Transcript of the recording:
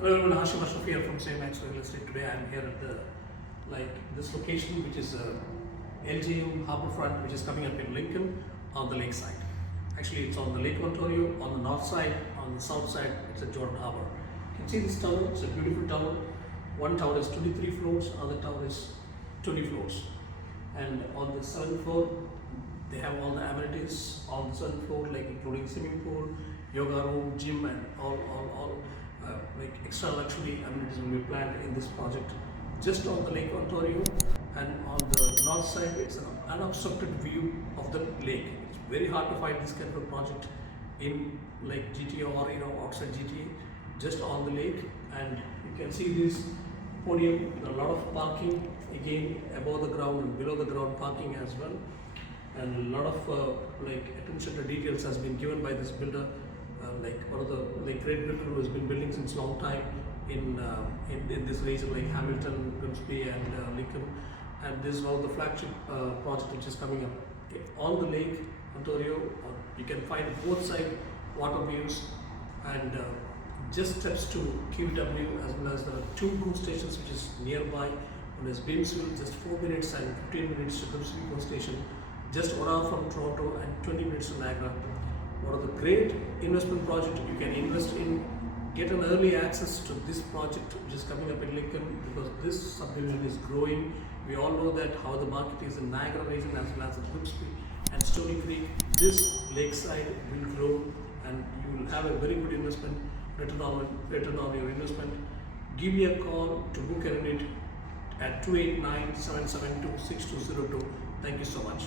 Hello everyone, Hashim Ashraf here from Same Max Real Estate. Today I am here at this location, which is LJM Harbourfront, which is coming up in Lincoln on the lakeside. Actually, it's on the Lake Ontario. On the north side, on the south side, it's at Jordan Harbour. You can see this tower. It's a beautiful tower. One tower is 23 floors, other tower is 20 floors. And on the 7th floor, they have all the amenities on the 7th floor, like including swimming pool, yoga room, gym, and all like extra luxury amenities will be planned in this project just on the Lake Ontario. And on the north side, it's an unobstructed view of the lake. It's very hard to find this kind of project in like GTA or outside GTA, just on the lake. And you can see this podium, a lot of parking again above the ground and below the ground parking as well, and a lot of like attention to details has been given by this builder. Like one of the great builder who has been building since long time in this region, like Hamilton, Grimsby, and Lincoln. And this is one of the flagship project which is coming up on the Lake Ontario. You can find both side water views and just steps to QW, as well as there are two GO stations which is nearby. One is Beamsville, just 4 minutes, and 15 minutes to Grimsby GO station, just 1 hour from Toronto, and 20 minutes to Niagara. One of the great investment project you can invest in, get an early access to this project which is coming up in Lincoln, because this subdivision is growing. We all know that how the market is in Niagara region as well as in Grimsby and Stony Creek. This lakeside will grow and you will have a very good investment return on your investment. Give me a call to book a unit at 289-772-6202. Thank you so much.